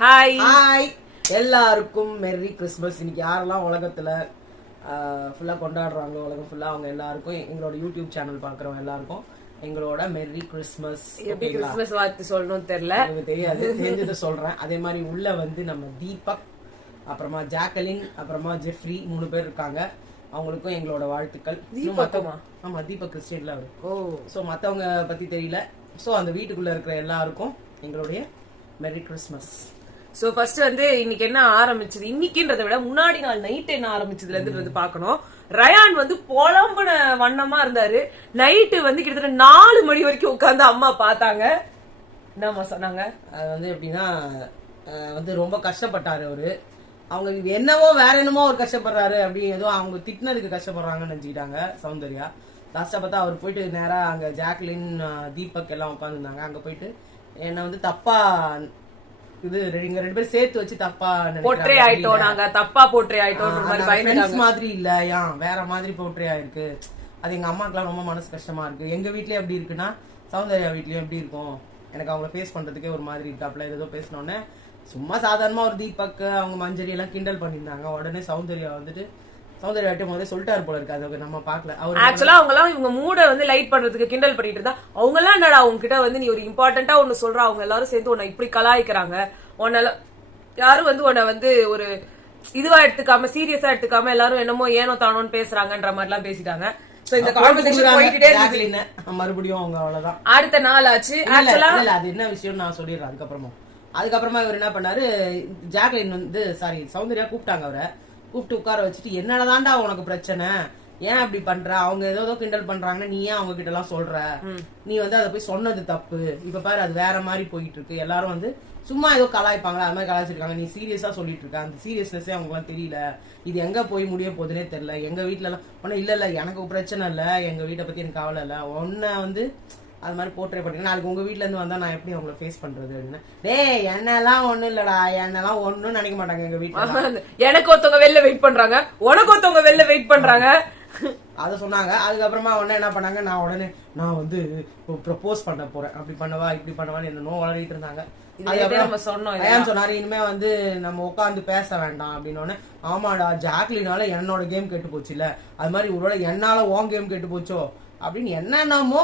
Hi hi எல்லாருக்கும் merry Christmas. இன்னைக்கு யாரெல்லாம் உலகத்துல ஃபுல்லா கொண்டாடுறாங்க உலகம் ஃபுல்லா அவங்க எல்லாருக்கும் எங்களோட யூடியூப் சேனல் பாக்குறவங்க எல்லாருக்கும் எங்களோட மெர்ரி கிறிஸ்மஸ். எப்படி கிறிஸ்மஸ் வாழ்த்து சொல்லணும்னு தெரியல, எனக்கு தெரியாது, தெரிஞ்சதை சொல்றேன். அதே மாதிரி உள்ள வந்து நம்ம தீபக், அப்புறமா ஜாக்கலின், அப்புறமா ஜெஃப்ரி 3 பேர் இருக்காங்க. அவங்களுக்கும் எங்களோட வாழ்த்துக்கள். ஆமா, தீபக் கிறிஸ்டியன்ல அவரு. சோ மத்தவங்க பத்தி தெரியல. சோ அந்த வீட்டுக்குள்ள இருக்கிற எல்லாருக்கும் எங்களுடைய மெர்ரி கிறிஸ்மஸ். சோ ஃபர்ஸ்ட் வந்து இன்னைக்கு என்ன ஆரம்பிச்சது, இன்னைக்குன்றத விட முன்னாடி நாள் நைட் என்ன ஆரம்பிச்சதுல இருந்து பாக்கணும். ரயான் வந்து புலம்புன வண்ணமா இருந்தாரு. நைட்டு வந்து கிட்டத்தட்ட 4 மணி வரைக்கும் உட்கார்ந்து அம்மா பாத்தாங்க. என்னம்மா சொன்னாங்க? அது வந்து எப்படின்னா வந்து ரொம்ப கஷ்டப்பட்டாரு அவரு. அவங்க என்னவோ வேற என்னமோ அவர் கஷ்டப்படுறாரு, அப்படி ஏதோ அவங்க திட்டினதுக்கு கஷ்டப்படுறாங்கன்னு நினைச்சுக்கிட்டாங்க சௌந்தர்யா. லாஸ்டா பார்த்தா அவர் போயிட்டு நேரா அங்க ஜாக்லின், தீபக் எல்லாம் உட்காந்துருந்தாங்க. அங்க போயிட்டு என்ன வந்து தப்பா இது 2 பேரும் சேர்த்து வச்சு தப்பா போட்ரே ஆயிட்டோம், நாங்க தப்பா போட்ரே ஆயிட்டோம் மாதிரி இல்ல, வேற மாதிரி போட்ரே ஆயிருக்கு. அது எங்க அம்மாக்கெல்லாம் ரொம்ப மனசு கஷ்டமா இருக்கு. எங்க வீட்லயே எப்படி இருக்குன்னா சௌந்தர்யா வீட்லயும் எப்படி இருக்கும், எனக்கு அவங்கள ஃபேஸ் பண்றதுக்கே ஒரு மாதிரி இருக்காப்ல. ஏதோ பேசினோடனே சும்மா சாதாரணமா ஒரு தீபக் அவங்க மஞ்சரி எல்லாம் கிண்டல் பண்ணிருந்தாங்க. உடனே சௌந்தர்யா வந்துட்டு சௌந்தர்யா முதல்ல சொல்லிட்டாரு போல இருக்கு. அது நம்ம பாக்கல. ஆக்சுவலா அவங்க எல்லாம் இவங்க மூட வந்து லைட் பண்றதுக்கு கிண்டல் பண்ணிட்டு இருந்தா, அவங்க எல்லாம் என்னடா அவங்க கிட்ட வந்து நீ ஒரு இம்பார்ட்டன்டா ஒண்ணு சொல்ற, அவங்க எல்லாரும் சேர்ந்து உன்னை இப்படி கலாய்க்கிறாங்க, உன்னால யாரும் வந்து உன்னை வந்து ஒரு இதுவா எடுத்துக்காம சீரியஸா எடுத்துக்காம எல்லாரும் என்னமோ ஏனோ தானோன்னு பேசுறாங்கன்ற மாதிரி எல்லாம் பேசிட்டாங்க. மறுபடியும் அவங்க அவ்வளவுதான். அடுத்த நாள் ஆச்சு. ஆக்சுவலா அது என்ன விஷயம் நான் சொல்லிடுறேன். அதுக்கப்புறமா இவர் என்ன பண்ணாரு, ஜாக்லின் வந்து சௌந்தர்யா கூப்பிட்டாங்க. அவரை கூப்பிட்டு உட்கார வச்சுட்டு என்னதான்டா உனக்கு பிரச்சனை, ஏன் அப்படி பண்ற, அவங்க ஏதோ கிண்டல் பண்றாங்கன்னா நீ ஏன் அவங்க கிட்ட எல்லாம் சொல்ற, நீ வந்து அதை போய் சொன்னது தப்பு, இப்ப பாரு அது வேற மாதிரி போயிட்டு இருக்கு, எல்லாரும் வந்து சும்மா ஏதோ கலாய்ப்பாங்களா அது மாதிரி கலாய்ச்சிருக்காங்க, நீ சீரியஸா சொல்லிட்டு இருக்க, அந்த சீரியஸ்னஸே அவங்க எல்லாம் தெரியல, இது எங்க போய் முடிய போகுதுன்னே தெரியல. எங்க வீட்டுல எல்லாம் ஒன்னும் இல்ல எனக்கு பிரச்சனை இல்ல, எங்க வீட்டை பத்தி எனக்கு கவலை இல்ல, ஒன்ன வந்து அது மாதிரி போர்ட்ரே பண்ணிட்டு நாளைக்கு உங்க வீட்டுல இருந்து வந்தா நான் எப்படி அவங்கள ஃபேஸ் பண்றது அப்படின்னு. டேய் என்னெல்லாம் ஒண்ணும் இல்லடா, என்னெல்லாம் ஒண்ணும் நினைக்க மாட்டாங்க எங்க வீட்டுல. எனக்கு ஒருத்தவங்க வெளில வெயிட் பண்றாங்க, உனக்கு ஒருத்தவங்க வெளில வெயிட் பண்றாங்க அத சொன்னாங்க. அதுக்கப்புறமா உடனே என்ன பண்ணாங்க, நான் வந்து ப்ரப்போஸ் பண்ண போறேன், அப்படி பண்ணவா இப்படி பண்ணவான்னு என்னமோ வளரிட்டு இருந்தாங்க. சொன்னாரு இனிமே வந்து நம்ம உட்காந்து பேச வேண்டாம் அப்படின்னு. ஆமாடா ஜாக்லினால என்னோட கேம் கெட்டு போச்சு இல்ல, அது மாதிரி ஒருவேளை என்னால உன் கேம் கெட்டு போச்சோ அப்படின்னு என்னென்னமோ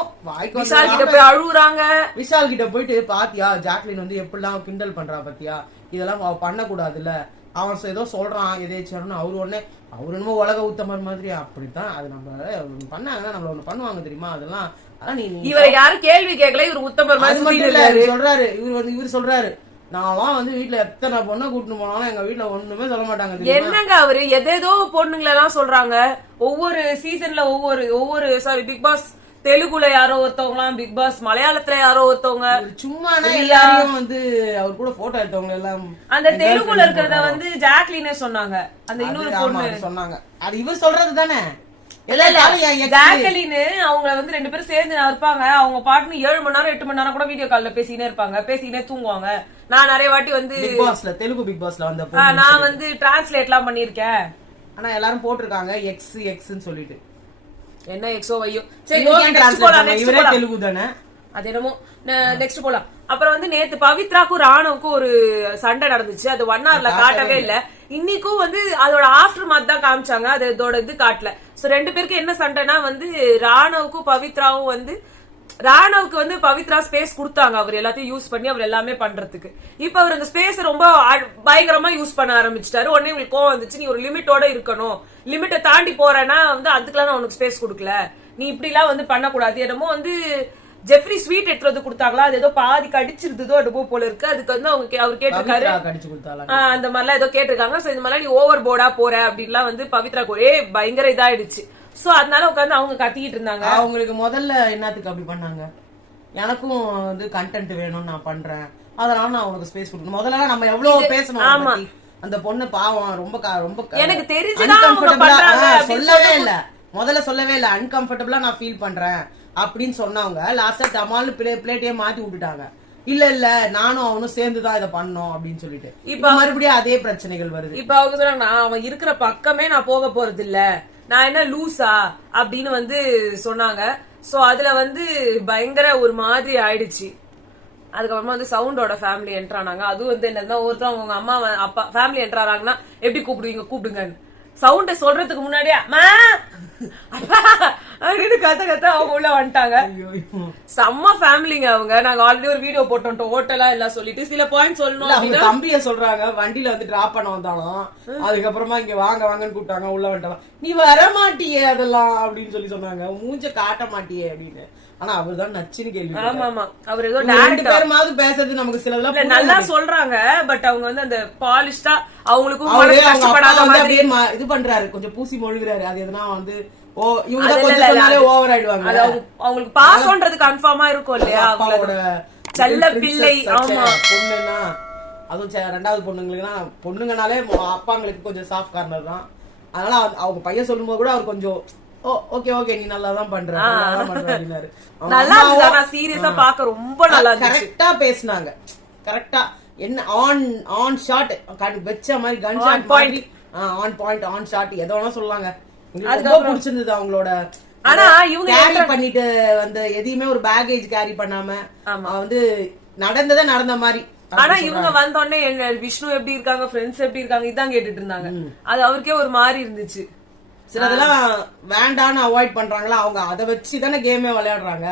விஷால் கிட்ட போய் அழுகுறாங்க. விஷால் கிட்ட போயிட்டு பாத்தியா ஜாக்லின் வந்து எப்படிலாம் கிண்டல் பண்றா பாத்தியா, இதெல்லாம் பண்ண கூடாதுல்ல, அவன் ஏதோ சொல்றான் எதேச்சும். அவரு என்னமோ உலக உத்தமர் மாதிரி. அப்படித்தான் அது நம்ம பண்ணாங்கன்னா நம்மள ஒண்ணு பண்ணுவாங்க தெரியுமா, அதெல்லாம் இவரை யாரும் கேள்வி கேட்கல, இவர் உத்தமர் மாதிரி சொல்றாரு. இவர் சொல்றாரு நான் வந்து வீட்டுல எத்தனை பொண்ணை கூட்டிட்டு போனாலும் எங்க வீட்டுல ஒண்ணுமே சொல்ல மாட்டாங்க. என்னங்க அவரு எதேதோ பொண்ணுங்களை எல்லாம் சொல்றாங்க. ஒவ்வொரு சீசன்ல ஒவ்வொரு சாரி பிக் பாஸ் தெலுங்குல யாரோ ஒருத்தவங்களாம், பிக் பாஸ் மலையாளத்துல யாரோ ஒருத்தவங்க, சும்மா எல்லாரும் வந்து அவர் கூட போட்டோ எடுத்தவங்க எல்லாம் அந்த தெலுங்குல இருக்கிறத வந்து ஜாக்லினே சொன்னாங்க. அந்த இன்னொரு பொண்ணு சொன்னாங்க. அது இவர் சொல்றது தானே. ஜாக்கலின் அவங்க வந்து 2 பேரும் சேர்ந்து இருப்பாங்க. அவங்க பாட்டுன்னு 7 மணி நேரம் 8 மணி நேரம் கூட வீடியோ கால்ல பேசினே இருப்பாங்க, பேசினே தூங்குவாங்க. நான் நிறைய வாட்டி வந்து தெலுங்கு பிக் பாஸ்ல வந்து நான் வந்து டிரான்ஸ்லேட் எல்லாம் பண்ணிருக்கேன். ஆனா எல்லாரும் போட்டிருக்காங்க எக்ஸ்ன்னு சொல்லிட்டு. என்ன எக்ஸோ வையோ. சரி தெலுங்கு தானே அது என்னமோ. நெக்ஸ்ட் போலாம். அப்புறம் வந்து நேத்து பவித்ராக்கும் ராணுவுக்கும் ஒரு சண்டை நடந்துச்சு. அது 1 hourல காட்டவே இல்ல. இன்னைக்கும் வந்து அதோட ஆஃப்டர் மாத் தான் காமிச்சாங்க, அதோட இது காட்டல. சோ 2 பேருக்கு என்ன சண்டைனா வந்து ராணுவுக்கும் பவித்ராவும் வந்து ராணுவுக்கு வந்து பவித்ரா ஸ்பேஸ் கொடுத்தாங்க, அவர் எல்லாத்தையும் யூஸ் பண்ணி அவர் எல்லாமே பண்றதுக்கு. இப்ப அவர் அந்த ஸ்பேஸ் ரொம்ப பயங்கரமா யூஸ் பண்ண ஆரம்பிச்சிட்டாரு. உடனே உங்களுக்கு கோவம் வந்துச்சு, நீ ஒரு லிமிட்டோட இருக்கணும், லிமிட்டை தாண்டி போறேன்னா வந்து அதுக்கெல்லாம் நான் உனக்கு ஸ்பேஸ் கொடுக்கல, நீ இப்படி எல்லாம் வந்து பண்ணக்கூடாது. என்னமோ வந்து ஜெஃப்ரி ஸ்வீட் எடுத்து கொடுத்தாங்களா, அது ஏதோ பாதி கடிச்சிருந்ததோ எடுப்போ போல இருக்கு. அதுக்கு வந்து அவர் கேட்டிருக்காரு, அந்த மாதிரிலாம் ஏதோ கேட்டிருக்காங்க. சோ இந்த மாதிரி நீ ஓவர் போர்டா போற அப்படின்லாம் வந்து பவித்ராக்கு ஒரே பயங்கர இதாயிடுச்சு. சோ அதனால உட்காந்து அவங்க கத்திக்கிட்டு இருந்தாங்க. அவங்களுக்கு முதல்ல என்னத்துக்கு அப்படி பண்ணாங்க, எனக்கும் வந்து கண்டென்ட் வேணும்னு நான் பண்றேன், அதனால நான் உனக்கு ஸ்பேஸ் கொடுக்கணும். முதல்ல நம்ம எவ்வளவு பேசணும். ஆமா அந்த பொண்ணு பாவம் ரொம்ப எனக்கு தெரிஞ்சுதான் சொல்லவே இல்ல, முதல்ல சொல்லவே இல்ல, அன்கம்ஃபர்டபுளா நான் ஃபீல் பண்றேன் அப்படின்னு சொன்னவங்க லாஸ்டா டமால்னு பிளேட்டையே மாத்தி விட்டுட்டாங்க. இல்ல நானும் அவனும் சேர்ந்துதான் இதை பண்ணோம் அப்படின்னு சொல்லிட்டு இப்ப மறுபடியும் அதே பிரச்சனைகள் வருது. இப்ப அவங்க சொல்றாங்க நான் அவன் இருக்கிற பக்கமே நான் போக போறது இல்ல, நான் என்ன லூசா அப்படின்னு வந்து சொன்னாங்க. சோ அதுல வந்து பயங்கர ஒரு மாதிரி ஆயிடுச்சு. அதுக்கப்புறமா வந்து சவுண்டோட ஃபேமிலி என்டர் ஆனாங்க. அதுவும் வந்து என்னன்னா ஒருத்தவங்க உங்க அம்மா அப்பா ஃபேமிலி என்டர் ஆனாங்கன்னா எப்படி கூப்பிடுவீங்க, கூப்பிடுங்க. சவுண்ட சொல்றதுக்கு முன்னாடியே அப்படின்னு கத்த அவங்க உள்ள வந்துட்டாங்க. செம்ம ஃபேமிலிங்க அவங்க. நாங்க ஆல்ரெடி ஒரு வீடியோ போட்டோம் ஹோட்டலா எல்லாம் சொல்லிட்டு சில பாயிண்ட் சொல்லணும். அவங்க தம்பிய சொல்றாங்க வண்டியில வந்து டிராப் பண்ண வந்தாலும் அதுக்கப்புறமா இங்க வாங்க வாங்கன்னு கூப்பிட்டாங்க, உள்ள வந்துட்டாங்க. நீ வர மாட்டியே அதெல்லாம் அப்படின்னு சொன்னாங்க, மூஞ்ச காட்ட மாட்டியே அப்படின்னு. ஆனா அவர் தான் நச்சுன்னு கேள்வி. ஆமா ஆமா, அவர் ஏதோ ரெண்டு பேருமாவது பேசுறது நமக்கு சிலதெல்லாம் நல்லா சொல்றாங்க. பட் அவங்க வந்து அந்த பாலிஷ்டா அவங்களுக்கும் கஷ்டப்படாத மாதிரி இது பண்றாரு, கொஞ்சம் பூசி மொழிகிறாரு. அது எதுனா வந்து இவங்க கொஞ்சம் சொன்னாலே ஓவர் ஆயிடுவாங்க. அவங்களுக்கு பாசம்ன்றது கன்ஃபார்மா இருக்கும் இல்லையா, அவங்களோட செல்ல பிள்ளை. ஆமா, பொண்ணுன்னா அதுவும் ரெண்டாவது பொண்ணுங்களுக்குன்னா பொண்ணுங்கனாலே அப்பாங்களுக்கு கொஞ்சம் சாஃப்ட் கார்னர் தான். அதனால அவங்க பையன் சொல்லும் போது கூட அவர் கொஞ்சம் ஓகே ஓகே நீ நல்லாதான் பண்ற அப்படின்னாரு. நல்லா இருந்துச்சு, சீரியஸா பாக்க ரொம்ப நல்லா இருந்துச்சு. கரெக்டா பேசினாங்க, கரெக்டா என்ன ஆன் ஷாட் வெச்ச மாதிரி கன் ஷாட் மாதிரி ஆன் பாயிண்ட் ஆன் ஷாட் எதை வேணா சொல்லாங்க. ரொம்ப பிடிச்சிருந்தது அவங்களோட. ஆனா இவங்க கேரி பண்ணிட்டு வந்து எதையுமே ஒரு பேகேஜ் கேரி பண்ணாம வந்து நடந்ததே நடந்த மாதிரி. ஆனா இவங்க வந்தோடனே விஷ்ணு எப்படி இருக்காங்க, ஃப்ரெண்ட்ஸ் எப்படி இருக்காங்க இதான் கேட்டுட்டு இருந்தாங்க. அது அவருக்கே ஒரு மாதிரி இருந்துச்சு. சிலதெல்லாம் வேண்டான்னு அவாய்ட் பண்றாங்களா, அவங்க அதை வச்சுதானே கேமே விளையாடுறாங்க.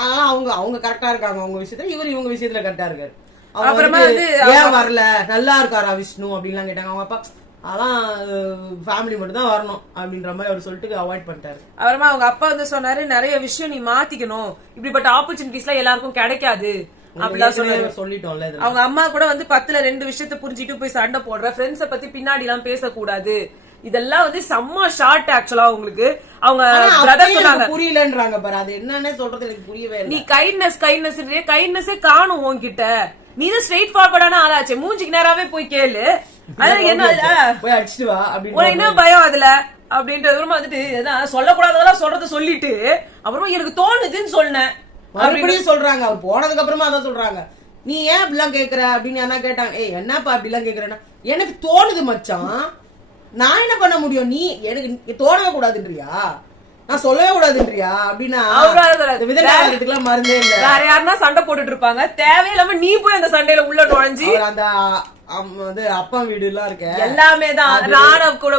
ஆனா அவங்க கரெக்டா இருக்காங்க அவங்க விஷயத்துல, இவங்க விஷயத்துல கரெக்டா இருக்காரு. அப்புறமா ஏன் வரல, நல்லா இருக்காரா விஷ்ணு அப்படின்லாம் கேட்டாங்க. அவங்க அப்பா அதான் ஃபேமிலி மட்டும் தான் வரணும் அப்படின்ற மாதிரி அவர் சொல்லிட்டு அவாய்ட் பண்ணிட்டாரு. அப்புறமா அவங்க அப்பா வந்து சொன்னாரு, நிறைய விஷயம் நீ மாத்திக்கணும், இப்படிப்பட்ட ஆப்பர்ச்சுனிட்டிஸ் எல்லாம் எல்லாருக்கும் கிடைக்காது அப்படிலாம் சொல்லிட்டோம்ல. அவங்க அம்மா கூட வந்து 10ல 2 விஷயத்த புரிஞ்சுட்டு போய் சண்டை போடுற, ஃப்ரெண்ட்ஸ பத்தி பின்னாடி எல்லாம் பேசக்கூடாது, இதெல்லாம் வந்து செம்ம ஷார்ட். ஆக்சுவலா உங்களுக்கு அவங்க பிரதர் சொன்னாங்க புரியலன்றாங்க பாரு, அது என்னன்னே சொல்றது எனக்கு புரியவே இல்லை. நீ கைண்ட்னஸே காணும் உன்கிட்ட, நீ தான் ஸ்ட்ரெயிட் ஃபார்வர்டான ஆளாச்சே, மூஞ்சிக்கு நேராவே போய் கேளு, அதான் என்ன போய் அடிச்சுட்டு வா அப்படின்னு என்ன பயம் அதுல அப்படின்றது வந்துட்டு சொல்லக்கூடாதெல்லாம் சொல்றத சொல்லிட்டு அப்புறமா எனக்கு தோணுதுன்னு சொன்னேன் மறுபடியும் சொல்றாங்க. அவர் போனதுக்கு அப்புறமா அதான் சொல்றாங்க, நீ ஏன் அப்படிலாம் கேக்குற அப்படின்னு என்ன கேட்டாங்க. என்னப்பா அப்படிலாம் கேக்குறேன்னா, எனக்கு தோணுது மச்சான், நான் என்ன பண்ண முடியும், நீ எனக்கு தோணவே கூடாதுன்றியா, நான் சொல்லவே கூடாதுன்றியா அப்படின்னா விதத்துக்குலாம் மருந்தே இல்ல. வேற யாருன்னா சண்டை போட்டுட்டு இருப்பாங்க, தேவையில்லாம நீ போய் அந்த சண்டையில உள்ள நுழைஞ்சி அந்த அப்பா வீடு எல்லாம் இருக்க எல்லாமே தான் ராணவ கூட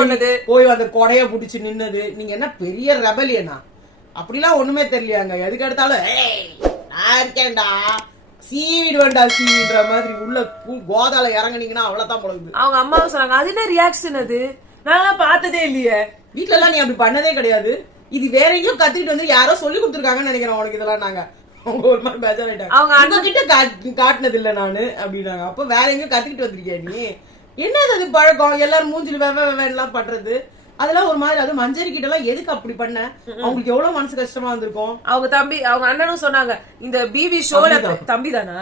சொன்னது, போய் அந்த கொடைய புடிச்சு நின்னது. நீங்க என்ன பெரிய ரெபலியனா, அப்படிலாம் ஒண்ணுமே தெரியலையாங்க. எதுக்கு எடுத்தாலும் நான் இருக்கேன்டா சீவிடுவேன்டா சீவின்ற மாதிரி உள்ள கோதால இறங்குனீங்கன்னா அவ்வளவுதான் பொழுது. அவங்க அம்மாவும் சொன்னாங்க, அது என்ன ரியாக்ஷன், அது நான் பார்த்ததே இல்லையே, வீட்டுல எல்லாம் நீ அப்படி பண்ணதே கிடையாது, இது வேற எங்கேயும் கத்துக்கிட்டு வந்து யாரோ சொல்லி கொடுத்துருக்காங்கன்னு நினைக்கிறேன் உனக்கு இதெல்லாம். நாங்க அவங்க ஒரு மாதிரி பேசாயிட்டாங்க, அவங்க அண்ணன் கிட்ட காட்டினது இல்ல நானு அப்படின்னாங்க. அப்ப வேற எங்கேயும் கத்துக்கிட்டு வந்திருக்கியா நீ, என்னது அது பழக்கம், எல்லாரும் மூஞ்சில வெவ்வேலாம் பண்றது, அதெல்லாம் ஒரு மாதிரி. அது மஞ்சரி கிட்ட எல்லாம் எதுக்கு அப்படி பண்ண, அவங்களுக்கு எவ்வளவு மனசு கஷ்டமா இருந்திருக்கும். அவங்க அண்ணனும் சொன்னாங்க, இந்த பிபி ஷோல தம்பி தானா,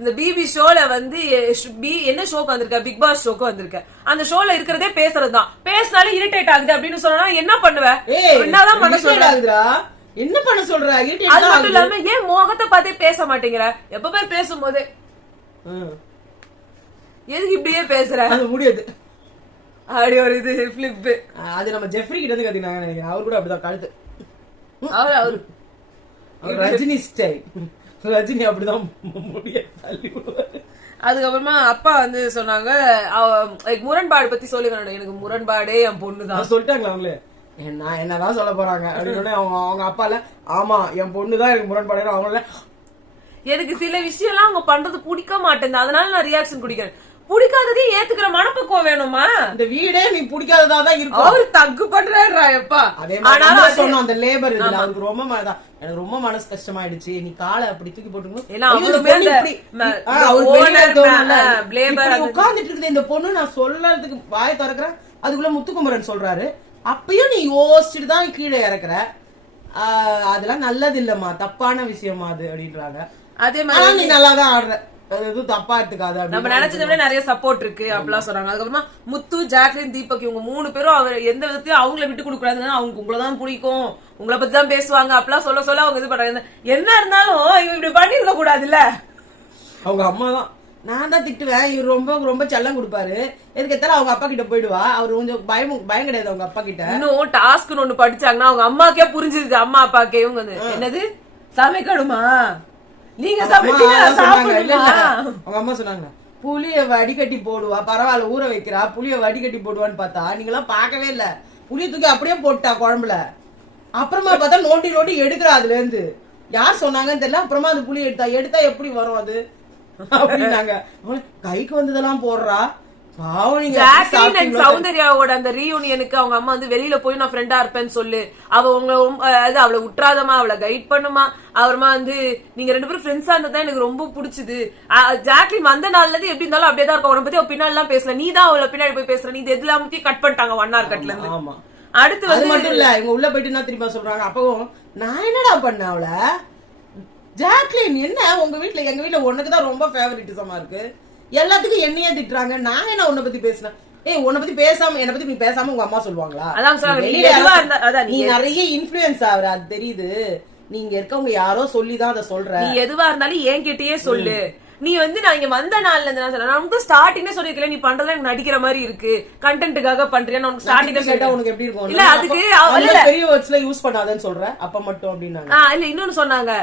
இந்த பிபி ஷோல வந்து என்ன ஷோக்கு வந்திருக்க, பிக் பாஸ் ஷோக்கு வந்திருக்க, அந்த ஷோல இருக்கிறதே பேசுறதுதான், பேசினாலும் இரிட்டேட் ஆகுது அப்படின்னு சொன்னா என்ன பண்ணுவ, என்னதான் பண்ண சொல்றாங்க, என்ன பண்ண சொல்ற. அது மட்டும் இல்லாம ஏன் முகத்தை பார்த்தே பேச மாட்டேங்கிற, எப்ப பேர் பேசும்போது எதுக்கு இப்படியே பேசுற, அது முடியாது அப்படி ஒரு இது பிளிப். அது நம்ம ஜெஃப்ரி கிட்ட இருந்து கத்தினாங்க நினைக்கிறேன். அவர் கூட அப்படிதான் கழுத்து, அவரு ரஜினி ஸ்டைல், ரஜினி அப்படிதான் முடிய தள்ளி விடுவாரு. அதுக்கப்புறமா அப்பா வந்து சொன்னாங்க முரண்பாடு பத்தி சொல்லுங்க, எனக்கு முரண்பாடே என் பொண்ணுதான் சொல்லிட்டாங்களா அவங்களே, நான் என்னதான் சொல்ல போறாங்க அப்படின்னு. அவங்க அப்பால ஆமா என் பொண்ணுதான் எனக்கு முரண்பாடு, அவங்கள எனக்கு சில விஷயம் எல்லாம் அவங்க பண்றது பிடிக்க மாட்டேன், அதனால நான் ரியாக்ஷன் குடிக்கிறேன். பிடிக்காததே ஏத்துக்கிற மனப்பக்குவம் வேணுமா, இந்த வீடே நீ பிடிக்காததான் இருக்கும். அவரு தக்கு பண்றாருப்பா. அதே மாதிரி சொன்னோம் அந்த லேபர் இதுல அவருக்கு ரொம்ப எனக்கு ரொம்ப மனசு கஷ்டமாயிடுச்சு, நீ காலை அப்படி தூக்கி போட்டுக்கணும் உட்கார்ந்துட்டு இருக்குது இந்த பொண்ணு. நான் சொல்லறதுக்கு வாய திறக்கிறேன், அதுக்குள்ள முத்துக்குமரன் சொல்றாரு, அப்பயும் நீ யோசிச்சுட்டு தான் கீழே இறக்குற, அதெல்லாம் நல்லது இல்லம்மா, தப்பான விஷயமா அது அப்படின்றாங்க. அதே மாதிரி நீ நல்லாதான் ஆடுற, எதுவும் தப்பா எடுத்துக்காது, நம்ம நினைச்சதை விட நிறைய சப்போர்ட் இருக்கு அப்படிலாம் சொல்றாங்க. அதுக்கப்புறமா முத்து, ஜாக்லின், தீபக் இவங்க 3 பேரும் அவர் எந்த விதத்தையும் அவங்கள விட்டு கொடுக்க கூடாதுன்னு, அவங்க உங்களதான் பிடிக்கும், உங்களை பத்தி தான் பேசுவாங்க அப்படிலாம் சொல்ல அவங்க இது பண்றாங்க. என்ன இருந்தாலும் இவங்க இப்படி பண்ணிருக்க கூடாதுல்ல. அவங்க அம்மா தான், நான் தான் திட்டுவேன், இவர் ரொம்ப ரொம்ப செல்லம் கொடுப்பாரு, எதுக்கு எத்தாலும் அவங்க அப்பா கிட்ட போயிடுவா, அவர் கொஞ்சம் பயம் கிடையாது அவங்க அப்பா கிட்ட. இன்னும் டாஸ்க்னு ஒண்ணு படிச்சாங்கன்னா அவங்க அம்மாக்கே புரிஞ்சிருது, அம்மா அப்பாக்கே இவங்க என்னது சமைக்கணுமா, நீங்க அவங்க அம்மா சாப்பிட்டீங்க சொன்னாங்க, இல்ல, இல்ல. சாப்பிடுங்க. அவங்க அம்மா சொன்னாங்க புளிய வடிகட்டி போடுவா, பரவாயில்ல ஊற வைக்கிறா, புளிய வடிகட்டி போடுவான்னு பார்த்தா நீங்க எல்லாம் பார்க்கவே இல்ல. புளிய தூக்கி அப்படியே போட்டா குழம்புல. அப்புறமா பார்த்தா நோண்டி நோண்டி எடுக்கிறா அதுல இருந்து. யார் சொன்னாங்கன்னு தெரியல. அப்புறமா அந்த புளி எடுத்தா எப்படி வரும் அது அப்படின்னாங்க. கைக்கு வந்ததெல்லாம் போடுறா. ஜாக்லின் அண்ட் சௌந்தர்யாவோட அந்த ரீயூனியனுக்கு அவங்க அம்மா வந்து வெளியில போய் நான் ஃப்ரெண்டா இருப்பேன்னு சொல்லு, அவ உங்களை அவளை விட்டுறாதமா, அவளை கைட் பண்ணுமா. அப்புறமா வந்து நீங்க 2 பேரும் ஃப்ரெண்ட்ஸா இருந்ததா எனக்கு ரொம்ப பிடிச்சது. ஜாக்லின் வந்த நாள்ல இருந்து எப்படி இருந்தாலும் அப்படியே தான் இருக்கும். உன பத்தி அவ பின்னாடி எல்லாம் பேசல, நீ தான் அவளை பின்னாடி போய் பேசுற. நீ இது எல்லாத்தையும் கட் பண்ணிட்டாங்க 1 hour கட்ல இருந்து. ஆமா, அடுத்து அது மட்டும் இல்ல, இவங்க உள்ள போயிட்டு என்ன திரும்ப சொல்றாங்க. அப்பவும் நான் என்னடா பண்ண அவள, ஜாக்லின் என்ன உங்க வீட்டுல எங்க வீட்டுல உனக்குதான் ரொம்ப ஃபேவரட்டிசமா இருக்கு, எல்லாத்துக்கும் என்னையே திட்டுறாங்க, நான் என்ன உன்னை பத்தி பேசினேன். உன்னை பத்தி பேசாம என்ன பத்தி நீ பேசாம உங்க அம்மா சொல்லுவாங்களா? நீ நிறைய இன்ஃபுளுன்ஸ் ஆகுற, அது தெரியுது. நீங்க இருக்கவங்க யாரோ சொல்லிதான் அதை சொல்ற. நீ எதுவா இருந்தாலும் என்கிட்டயே சொல்லு. நீ வந்து நான் இங்க வந்த நாள்ல இருந்து நான் சொல்றேன், நான் ஸ்டார்டிங்கே சொல்லிருக்கல, நீ பண்றதா எனக்கு நடிக்கிற மாதிரி இருக்கு, கண்டென்ட்டுக்காக பண்றியா, நான் ஸ்டார்டிங்கே கேட்டா உனக்கு எப்படி இருக்கும்? இல்ல அதுக்கு பெரிய வேர்ட்ஸ்ல யூஸ் பண்ணாதன்னு சொல்ற, அப்ப மட்டும் அப்படின்னாங்க. இல்ல இன்னொன்னு சொன்னாங்க,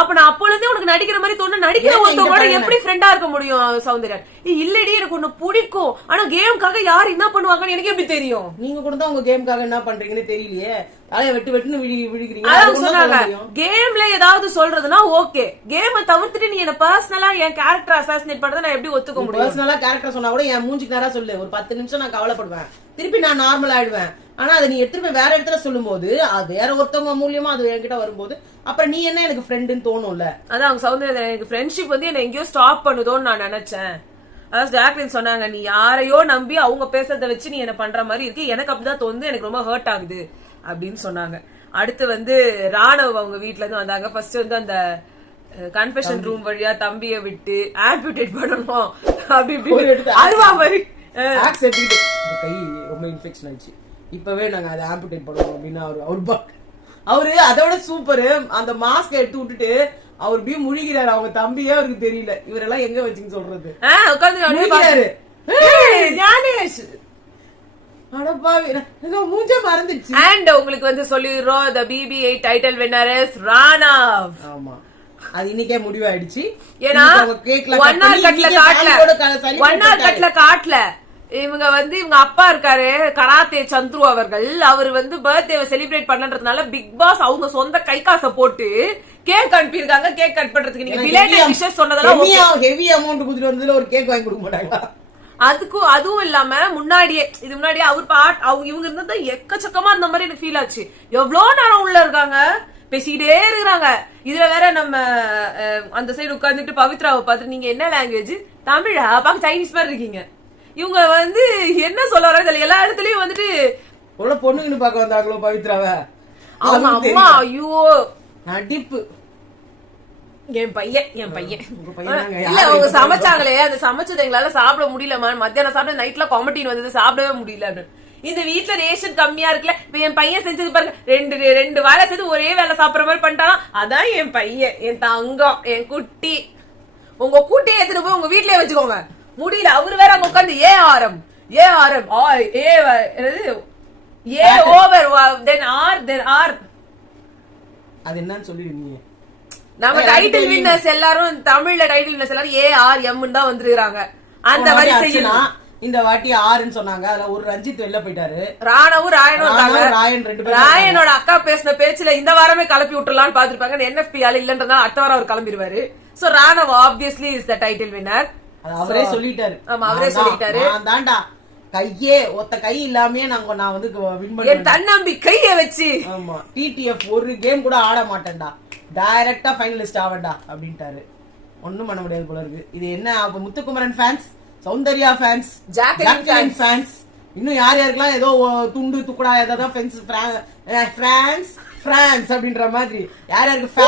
அப்ப நான் அப்போல இருந்தே உனக்கு நடிக்கிற மாதிரி தோணு, நடிக்கிற ஒருத்தவங்க எப்படி ஃப்ரெண்டா இருக்க முடியும் சௌந்தர்யா? இல்லடி எனக்கு ஒண்ணு பிடிக்கும், ஆனா கேமுக்காக யாரு என்ன பண்ணுவாங்கன்னு எனக்கு எப்படி தெரியும்? நீங்க கூட தான் உங்க கேமுக்காக என்ன பண்றீங்கன்னு தெரியலையே, தலைய வெட்டுன்னு விழிக்கிறீங்க. கேம்ல ஏதாவது சொல்றதுன்னா ஓகே, கேம தவிர்த்துட்டு நீ என்ன பர்சனலா என் கேரக்டர் அசாசினேட் பண்றத நான் எப்படி ஒத்துக்க முடியும்? பர்சனலா கேரக்டர் சொன்னா கூட என் மூஞ்சிக்கு நேரா சொல்லு, ஒரு 10 நிமிஷம் நான் கவலைப்படுவேன், திருப்பி நான் நார்மல் ஆயிடுவேன். ஆனா அதை நீ எடுத்துட்டு போய் வேற இடத்துல சொல்லும் போது, அது வேற ஒருத்தவங்க மூலியமா அது என்கிட்ட வரும்போது, அப்புறம் நீ என்ன எனக்கு ஃப்ரெண்டுன்னு தோணும்ல. அதான் சௌந்தர்யா, எனக்கு ஃப்ரெண்ட்ஷிப் வந்து என்ன எங்கேயோ ஸ்டாப் பண்ணுதோன்னு நான் நினைச்சேன். அதாவது ஜாக்லின் சொன்னாங்க, நீ யாரையோ நம்பி அவங்க பேசுறத வச்சு நீ என்ன பண்ற மாதிரி இருக்கு, எனக்கு அப்படிதான் தோணுது, எனக்கு ரொம்ப ஹர்ட் ஆகுது அப்படின்னு சொன்னாங்க. அடுத்து வந்து ராணவ் அவங்க வீட்டுல இருந்து வந்தாங்க. ஃபர்ஸ்ட் வந்து அந்த கன்ஃபெஷன் ரூம் வழியா தம்பிய விட்டு ஆம்பியூட்டேட் பண்ணணும் அப்படி அருவா மாதிரி கை ரொம்ப இன்ஃபெக்ஷன் ஆயிடுச்சு, இப்பவே நாங்க அதை ஆம்பியூட்டேட் பண்ணணும் அப்படின்னு அவரு அதோட சூப்பரு. அந்த மாஸ்க் எடுத்து விட்டுட்டு அவர் அப்படியே முழுகிறாரு. அவங்க தம்பியே அவருக்கு தெரியல, இவரெல்லாம் எங்க வச்சுன்னு சொல்றது. முழுகிறாரு. மூஞ்சே மறந்துச்சு. அண்ட் உங்களுக்கு வந்து சொல்லிடுறோம், the BB8 title winner is Raanav. ஆமா, அது இன்னைக்கே முடிவாயிடுச்சு. ஏன்னா 1 hour கட்ல காட்டல. இவங்க வந்து இவங்க அப்பா இருக்காரு கராத்தே சந்துரு அவர்கள், அவர் வந்து பர்த்டேவை செலிப்ரேட் பண்ணன்றதுனால பிக் பாஸ் அவங்க சொந்த கை காசை போட்டு கேக் அனுப்பியிருக்காங்க. கேக் கட் பண்றதுக்கு நீங்க ரிலேட்டட் விஷயம் சொன்னதெல்லாம் ஹெவி அமௌண்ட் குடுத்துட்டு வந்ததுல ஒரு கேக் வாங்கி கொடுக்க மாட்டாங்களா? அதுவும் இல்லாம முன்னாடியே அவர் இவங்க இருந்தது எக்கச்சக்கமா இருந்த மாதிரி எனக்கு ஃபீல் ஆச்சு. எவ்வளவு நேரம் உள்ள இருக்காங்க, பேசிக்கிட்டே இருக்கிறாங்க. இதுல வேற நம்ம அந்த சைடு உட்கார்ந்துட்டு பவித்ராவை பார்த்துட்டு நீங்க என்ன லாங்குவேஜ், தமிழா, பாக்க சைனீஸ் மாதிரி இருக்கீங்க. இவங்க வந்து என்ன சொல்ல வராங்க, எல்லா இடத்துலயும் வந்துட்டு பொண்ணுன்னு பாக்க வந்தாங்களோ பவித்ராவை. அவங்க அம்மா ஐயோ நடிப்பு. என் பையன் இல்ல அவங்க சமைச்சாங்களே, அந்த சமைச்சது எங்களால சாப்பிட முடியல, மத்தியானம் சாப்பிட நைட்ல காமெடி வந்தது, சாப்பிடவே முடியல. இந்த வீட்டுல ரேஷன் கம்மியா இருக்குல்ல, இப்ப என் பையன் செஞ்சது பாருங்க, ரெண்டு வேலை சேர்த்து ஒரே வேலை சாப்பிடுற மாதிரி பண்ணிட்டானா, அதான் என் பையன், என் தங்கம், என் குட்டி. உங்க குட்டியை எடுத்துட்டு போய் உங்க வீட்லயே வச்சுக்கோங்க. முடியல, அவரு வேற அங்க உட்காந்து ஏ ஓவர் தென் ஆர் அது என்னன்னு சொல்லிடுங்க. நம்ம டைட்டில் வின்னர்ஸ் எல்லாரும் தமிழ்ல டைட்டில் வின்னர்ஸ் எல்லாரும் ARM தான் வந்துருக்காங்க. அந்த வரிசையில் இந்த வாட்டி ஆறுன்னு சொன்னாங்க. அதுல ஒரு ரஞ்சித் வெளில போயிட்டாரு, ராணவும் ராயன் 2 பேரும். ராயனோட அக்கா பேசின பேச்சுல இந்த வாரமே கிளப்பி விட்டுலான்னு பாத்துருப்பாங்க. NFP ஆல இல்லன்றதால அடுத்த வாரம் அவர் கிளம்பிடுவாரு. So Raanav obviously is the title winner. அவரே சொல்லிட்டாரு. ஆமா, அவரே சொல்லிட்டாரு. தாண்டா கையே ஒத்த கை இல்லாம நான் வந்து வின் பண்ணேன் தன்னம்பிக்கைய வச்சு. ஆமா, TTF ஒரு கேம் கூட ஆட மாட்டேன்டா, டைரக்டா ஃபைனலிஸ்ட் ஆவண்டா அப்படின்ட்டாரு. ஒண்ணும் பண்ண முடியாது போல இருக்கு. இது என்ன, Muthukumaran fans, Soundarya fans, Jacqueline fans, இன்னும் யார் யாருக்கெல்லாம் ஏதோ துண்டு துக்குடா ஏதாவது பிரான்ஸ் அப்படின்ற மாதிரி யார் யாருக்கு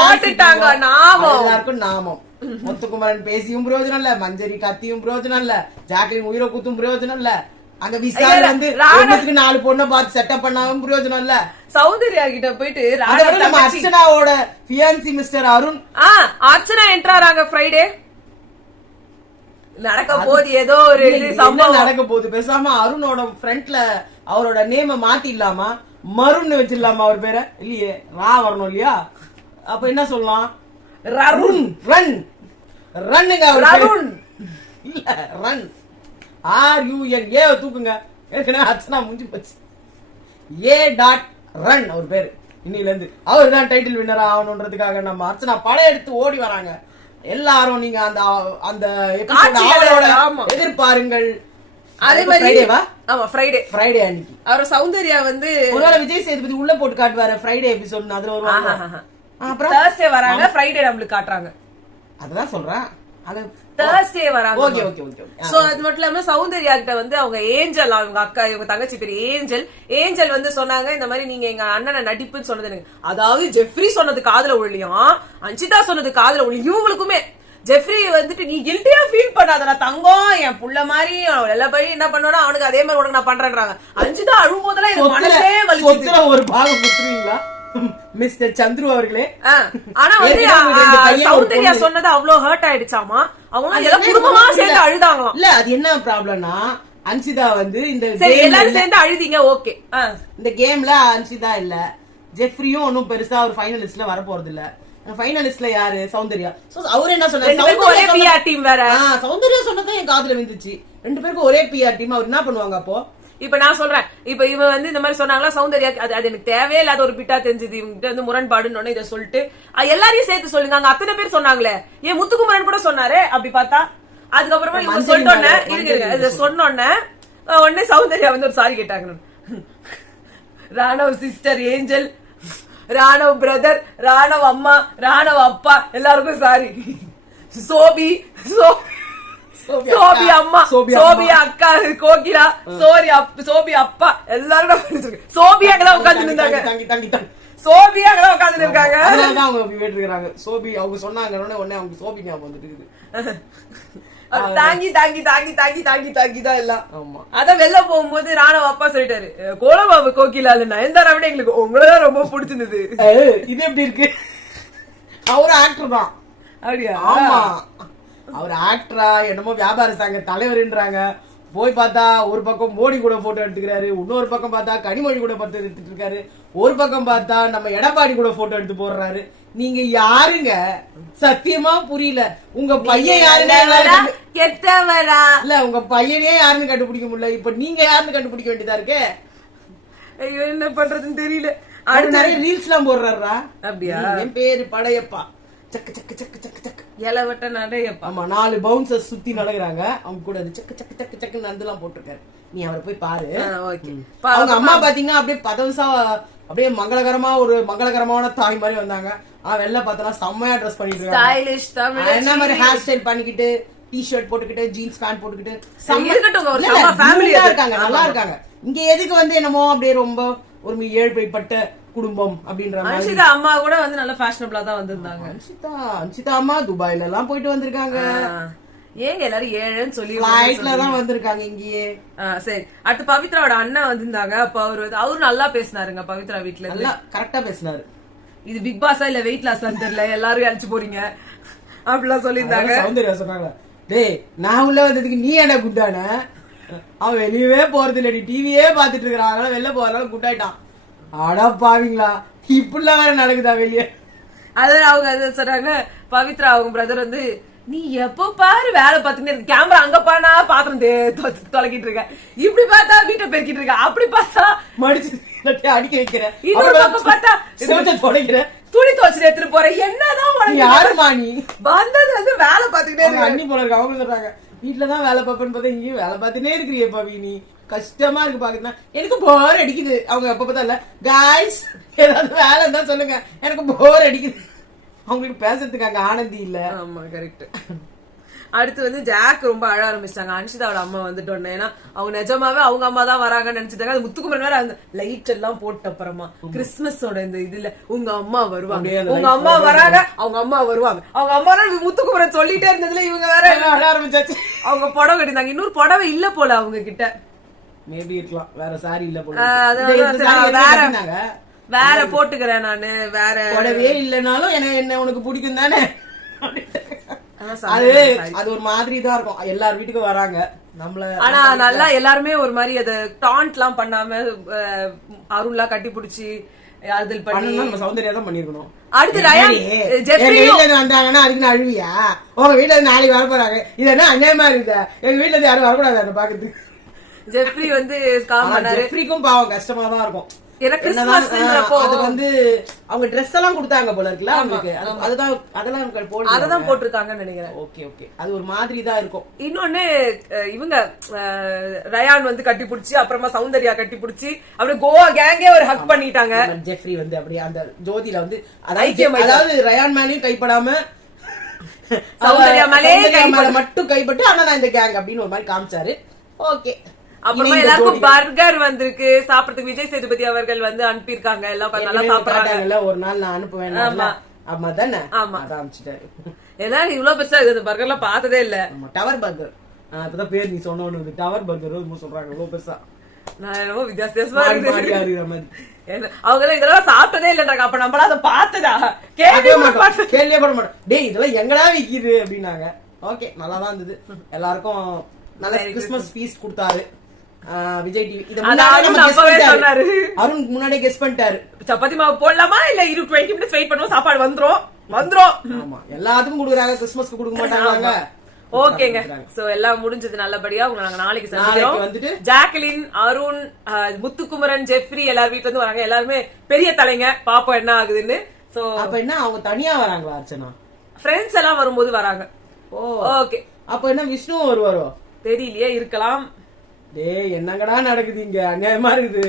எல்லாருக்கும் நாமம். முத்துக்குமரன் பேசியும் பிரயோஜனம் இல்ல, மஞ்சரி கத்தியும் பிரயோஜனம் இல்ல, ஜாக்லின் உயிரை குத்தும் பிரயோஜனம் இல்ல, அங்க விசால் வந்து 4 பொண்ணை பார்த்து செட்டப் பண்ணாலும் பிரயோஜனம் இல்ல. சௌந்தர்யா கிட்ட போயிட்டு அர்ச்சனாவோட ஃபியான்சி மிஸ்டர் அருண், அர்ச்சனா என்ட்ராங்க ஃப்ரைடே நடக்க போது, ஏதோ ஒரு சம்பவம் நடக்க போகுது. பேசாம அருணோட ஃப்ரண்ட்ல அவரோட நேம மாத்திடலாமா, மருன்னு வச்சிடலாமா அவர் பேரை? இல்லையே, ரா வரணும் இல்லையா? அப்ப என்ன சொல்லலாம், ரருண் ரன் ரன்னுங்க ரருண் இல்ல ரன் RUN ஏ தூக்குங்க ஏற்கனவே அர்ச்சனா முடிஞ்சு போச்சு A.Run அவர் பேரு இன்னில இருந்து அவர் தான் டைட்டில் வின்னரா ஆகணும்ன்றதுக்காக நம்ம அர்ச்சனா படம் எடுத்து ஓடி வராங்க எல்லாரும் நீங்க அந்த அந்த எபிசோட எதிர்பாருங்கள் அதே மாதிரி ஆமா ஃப்ரைடே அன்னைக்கு அவர் சௌந்தர்யா வந்து ஒருவேளை விஜய் சேதுபதி உள்ள போட்டு காட்டுவாரு ஃப்ரைடே எபிசோட் அதுல வருவாங்க அப்புறம் Thursday வராங்க ஃப்ரைடே நம்மளுக்கு காட்டுறாங்க அததான் சொல்றேன் அது Thursday வராங்க ஓகே ஓகே ஓகே சோ அது மட்டும் இல்லாம சௌந்தர்யா கிட்ட வந்து அவங்க ஏஞ்சல் அவங்க அக்கா இவங்க தங்கச்சி பேரு ஏஞ்சல் வந்து சொன்னாங்க இந்த மாதிரி நீங்க எங்க அண்ணனை நடிப்புன்னு சொன்னது எனக்கு அதாவது ஜெஃப்ரி சொன்னது காதுல ஒழியும் அஞ்சிதா சொன்னது காதுல ஒழியும் இவங்களுக்குமே ஜெஃப்ரி வந்துட்டு நீ கில்ட்டியா ஃபீல் பண்ணாத தங்கம் என் புள்ள மாதிரி எல்லா பையன் என்ன பண்ணுவானா அவனுக்கு அதே மாதிரி உனக்கு நான் பண்றேன்றாங்க அஞ்சிதா அழும் போதெல்லாம் எனக்கு மனசே வலிக்குது ஒரு பாகம் குத்துறீங்களா மிஸ்டர் சந்துரு அவர்களே ஆனா வந்து சௌந்தர்யா சொன்னது அவ்வளவு ஹர்ட் ஆயிடுச்சாமா அவங்க எல்லாம் குடும்பமா சேர்ந்து அழுதாங்களாம் இல்ல அது என்ன ப்ராப்ளம்னா அன்சிதா வந்து இந்த எல்லாரும் சேர்ந்து அழுதிங்க ஓகே இந்த கேம்ல அன்சிதா இல்ல ஜெஃப்ரியும் ஒன்னும் பெருசா ஒரு ஃபைனலிஸ்ட்ல வர போறது இல்ல ஃபைனலிஸ்ட்ல யாரு சௌந்தர்யா அவரு என்ன சொன்னாரு ஒரே பிஆர் டீம் வேற சௌந்தர்யா சொன்னதான் என் காதுல விழுந்துச்சு 2 பேருக்கும் ஒரே பிஆர் டீம் அவர் என்ன பண்ணுவாங்க அப்போ இப்ப நான் சொல்றேன் இப்ப இவ வந்து இந்த மாதிரி சொன்னாங்களா சௌந்தர்யா அது எனக்கு தேவையே இல்லாத ஒரு பிட்டா தெரிஞ்சது இவங்க வந்து முரண்பாடுன்னு இதை சொல்லிட்டு எல்லாரையும் சேர்த்து சொல்லுங்க அங்க அத்தனை பேர் சொன்னாங்களே ஏன் முத்துக்குமரன் கூட சொன்னாரு அப்படி பார்த்தா அதுக்கப்புறமா இவங்க சொல்லிட்டோன்னே இதை சொன்னோன்னே உடனே சௌந்தர்யா வந்து ஒரு சாரி கேட்டாங்க Raanav sister angel Raanav brother Raanav அம்மா ராணவ் அப்பா எல்லாருக்கும் சாரி சோபி சோபி அம்மா சோபி அக்கா கோகிலா சோபி அப்பா எல்லாரும் சோபியாக்கெல்லாம் உட்கார்ந்து இருந்தாங்க சோபியாக்கெல்லாம் உட்கார்ந்து இருக்காங்க அவங்க கேட்டு இருக்காங்க சோபி அவங்க சொன்னாங்க உடனே அவங்க சோபி ஞாபகம் வந்துட்டு இருக்குது தாங்கி தாங்கி தாங்கி தாங்கி தாங்கி தாங்கி தான் எல்லாம் அதான் வெளில போகும்போது ராணவ அப்பா சொல்லிட்டாரு கோலபாபு கோகிலா நயன்தாரா விட எங்களுக்கு உங்களதான் ரொம்ப பிடிச்சிருந்தது இது எப்படி இருக்கு அவரு ஆக்டர் தான் அப்படியா ஆமா அவர் ஆக்டரா என்னமோ வியாபார சங்க தலைவர்ன்றாங்க போய் பார்த்தா ஒரு பக்கம் மோடி கூட போட்டோ எடுத்துக்கிறாரு இன்னொரு பக்கம் பார்த்தா கனிமொழி கூட போட்டோ எடுத்துட்டு இருக்காரு ஒரு பக்கம் பார்த்தா நம்ம எடப்பாடி கூட போட்டோ எடுத்து போடுறாரு நீங்க யாருங்க சத்தியமா புரியல உங்க பையன் யாருன்னு கெட்டவரா இல்ல உங்க பையனே யாருன்னு கண்டுபிடிக்க முடியல இப்ப நீங்க யாருன்னு கண்டுபிடிக்க வேண்டியதா இருக்கு ஐயோ என்ன பண்றதுன்னு தெரியல அது நிறைய ரீல்ஸ் எல்லாம் போடுறாரா அப்படியா என் பேரு படையப்பா சக்கு சக்கு சக்கு சக்கு சக்கு இலவட்ட நடையப்பா ஆமா 4 பவுன்சர்ஸ் சுத்தி நடக்குறாங்க அவங்க கூட சக்கு சக்கு சக்கு சக்கு நந்தெல்லாம் போட்டிருக்காரு நீ அவரை போய் பாரு அவங்க அம்மா பாத்தீங்கன்னா அப்படியே பதவசா அப்படியே மங்களகரமான தாய் மாதிரி வந்தாங்க வெளில பார்த்தா செம்மையா ட்ரெஸ் பண்ணிட்டு இருக்காங்க என்ன மாதிரி ஹேர் ஸ்டைல் பண்ணிக்கிட்டு டி-ஷர்ட் போட்டுக்கிட்டு ஜீன்ஸ் பேண்ட் போட்டுக்கிட்டு இருக்காங்க நல்லா இருக்காங்க இங்க எதுக்கு வந்து என்னமோ அப்படியே ரொம்ப ஒரு ஏழ்மைப்பட்ட குடும்பம் அப்படின்ற மாதிரி அன்ஷிதா அம்மா கூட வந்து நல்ல ஃபேஷனபிளா தான் வந்திருந்தாங்க அன்ஷிதா அம்மா துபாயில எல்லாம் போயிட்டு வந்திருக்காங்க ஏங்க எல்லாரும் ஏழுன்னு சொல்லி ஃளைட்ல தான் வந்திருக்காங்க இங்கேயே சரி அடுத்து பவித்ராவோட அண்ணா வந்திருந்தாங்க அப்ப அவரு நல்லா பேசினாருங்க பவித்ரா வீட்டுல நல்லா கரெக்டா பேசினாரு இது பிக் பாஸா இல்ல வெயிட் லாஸ்லாம் தெரியல எல்லாரும் அழிச்சு போறீங்க அப்படிலாம் சொல்லியிருந்தாங்க சௌந்தர்யா சொன்னாங்க டேய் நான் உள்ள வந்ததுக்கு நீ என்ன குட்டான அவன் வெளியவே போறது இல்லடி டிவியே பாத்துட்டு இருக்கான் அதனால வெளில போறதுனால குட்டாயிட்டான் அடா பாவீங்களா இப்படிலாம் வேற நடக்குதா வெளியே அதான் அவங்க சொல்றாங்க பவித்ரா அவங்க பிரதர் வந்து நீ எப்ப பாரு வேலை பார்த்துட்டு கேமரா அங்க பானா பாத்திரம் தொலைக்கிட்டு இருக்க இப்படி பார்த்தா வீட்டை பெருக்கிட்டு இருக்க அப்படி பார்த்தா மடிச்சு அடிக்க வைக்கிற இன்னொரு பக்கம் பார்த்தா தொலைக்கிற துணி துவச்சு எடுத்துட்டு போற என்னதான் யாருமா நீ வந்தது வந்து வேலை பார்த்துக்கிட்டே இருக்க அண்ணி போல இருக்கு அவங்க சொல்றாங்க வீட்டுலதான் வேலை பார்ப்பேன்னு பார்த்தா இங்கேயும் வேலை பார்த்துட்டே இருக்கிறியே பவி நீ கஷ்டமா இருக்கு பாக்குறா எனக்கு போர் அடிக்குது அவங்க எப்ப பார்த்தா இல்ல காய்ஸ் ஏதாவது வேலை இருந்தா சொல்லுங்க எனக்கு போர் அடிக்குது அவங்களுக்கு பேசுறதுக்கு அங்க ஆனந்தி இல்ல ஆமா கரெக்ட் அடுத்து வந்து ஜாக் ரொம்ப அழ ஆரம்பிச்சிட்டாங்க அன்ஷிதாவோட அம்மா வந்துட்டோன்னு ஏன்னா அவங்க நிஜமாவே அவங்க அம்மா தான் வராங்கன்னு நினைச்சிட்டாங்க அது முத்துக்குமரன் வேற அந்த லைட் எல்லாம் போட்ட அப்புறமா கிறிஸ்துமஸோட இந்த இதுல உங்க அம்மா வருவாங்க உங்க அம்மா வராங்க அவங்க அம்மா வருவாங்க அவங்க அம்மா முத்துக்குமரன் சொல்லிட்டே இருந்ததுல இவங்க வேற அழ ஆரம்பிச்சாச்சு அவங்க புடவை கட்டினாங்க இன்னொரு புடவை இல்ல போல அவங்க கிட்ட மேபி இருக்கலாம் வேற சாரி இல்ல போல வேற போட்டுக்கிறேன் நானு வேற புடவே இல்லனாலும் என்ன உனக்கு பிடிக்கும் தானே அது ஒரு மாதிரி தான் இருக்கும் எல்லார் வீட்டுக்கும் வராங்க நம்மள ஆனா நல்லா எல்லாருமே ஒரு மாதிரி அத டாண்ட் எல்லாம் பண்ணாம அருள்லாம் கட்டி பிடிச்சி யார்தில் பண்ணி பண்ணணும் நம்ம சௌந்தர்யா தான் பண்ணிருக்கணும். அடுத்து ரயான் ஜெஃப்ரி வீட்டுல இருந்து வந்தாங்கன்னா அதுக்கு நான் அழுவியா? உங்க வீட்டுல இருந்து நாளைக்கு வர போறாங்க, இது என்ன அநியாயமா இருக்குதா? எங்க வீட்டுல இருந்து யாரும் வரக்கூடாது அதை பாக்குறதுக்கு. ஜெஃப்ரி வந்து காம் பண்ணாரு. ஜெஃப்ரிக்கும் பாவம் கஷ்டமா தான் இருக்கும். எனக்கு கிறிஸ்மஸ்ன்றப்போ அது வந்து அவங்க Dress எல்லாம் கொடுத்தாங்க போல இருக்குல்ல அவங்களுக்கு. அதுதான் அதெல்லாம் போடுறாங்க. அததான் போட்டிருக்காங்கன்னு நினைக்கிறேன். ஓகே ஓகே, அது ஒரு மாதிரி தான் இருக்கும். இன்னொன்னு இவங்க ரயான் வந்து கட்டி புடிச்சு அப்புறமா சௌந்தர்யா கட்டி புடிச்சு அப்படியே கோவா கேங்கே ஒரு ஹக் பண்ணிட்டாங்க. ஜெஃப்ரி வந்து அப்படியே அந்த ஜோதியில வந்து அதாவது ரயான் மேலயும் கைப்படாம சௌந்தர்யா மேலே மட்டும் கைப்பட்டு ஆனா நான் இந்த கேங் அப்படின்னு ஒரு மாதிரி காமிச்சாரு. ஓகே. அப்புறமா எல்லாருக்கும் பர்கர் வந்திருக்கு சாப்பிடறதுக்கு. விஜய் சேதுபதி அவர்கள் வந்து அனுப்பியிருக்காங்க. எல்லாம் நல்லா சாப்பிடுறாங்க. ஒரு நாள் நான் அனுப்புவேன். ஆமா தானே, காமிச்சிட்டாரு. எல்லாரும் இவ்வளவு பெருசா இருக்குது இந்த பர்கர் எல்லாம் பார்த்ததே இல்ல. டவர் பர்கர் இப்பதான் பேர் நீ சொன்ன டவர் பர்கர் சொல்றாங்க இவ்வளவு பெருசா. நான் என்னமோ வித்தியாசமா இருக்கு. அவங்க இதெல்லாம் சாப்பிட்டதே இல்லைன்றாங்க. அப்ப நம்மள அதை பார்த்ததா கேள்வியே பட மாட்டோம். டேய் இதெல்லாம் எங்கடா விக்குது அப்படின்னாங்க. ஓகே, நல்லாதான் இருந்தது. எல்லாருக்கும் நல்ல கிறிஸ்துமஸ் ஃபீஸ்ட் கொடுத்தாரு விஜய் டிவி. அருண் முன்னாடியே கெஸ் பண்ணிட்டாரு. சப்பாத்தி மாவு போடலாமா இல்ல 20 மினிட்ஸ் வெயிட் பண்ணுவோம், சாப்பாடு வந்துரும். ஆமா, எல்லாத்துக்கும் கொடுக்குறாங்க, கிறிஸ்துமஸ்க்கு கொடுக்க மாட்டாங்க. ஓகேங்க, சோ எல்லாம் முடிஞ்சது நல்லபடியா. உங்களை நாங்க நாளைக்கு சந்திக்கிறோம். ஜாக்லின், அருண், முத்துக்குமரன், ஜெஃப்ரி எல்லாரும் வீட்டுல இருந்து வராங்க. எல்லாருமே பெரிய தலைங்க. பாப்போம் என்ன ஆகுதுன்னு. சோ அப்ப என்ன அவங்க தனியா வராங்களா அர்ச்சனா? ஃப்ரெண்ட்ஸ் எல்லாம் வரும்போது வராங்க. ஓகே, அப்ப என்ன விஷ்ணுவும் வருவாரோ தெரியலையே, இருக்கலாம். டேய் என்னங்கடா நடக்குது இங்க, அநியாயமா இருக்குது.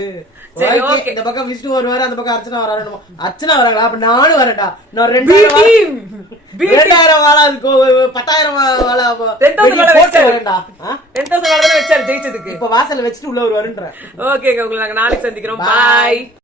இந்த பக்கம் விஷ்ணு வருவாரு, அந்த பக்கம் அர்ச்சனா வராரு. அர்ச்சனா வராங்களா? அப்ப நானும் வரேன்டா. நான் 2000 வாழா, 10,000 வாழா வரேன்டா. 10,000 வச்சாரு ஜெயிச்சதுக்கு. இப்ப வாசல்ல வச்சுட்டு உள்ள வருவாருன்ற. ஓகேங்க, உங்களை நாங்க நாளைக்கு சந்திக்கிறோம். பாய்.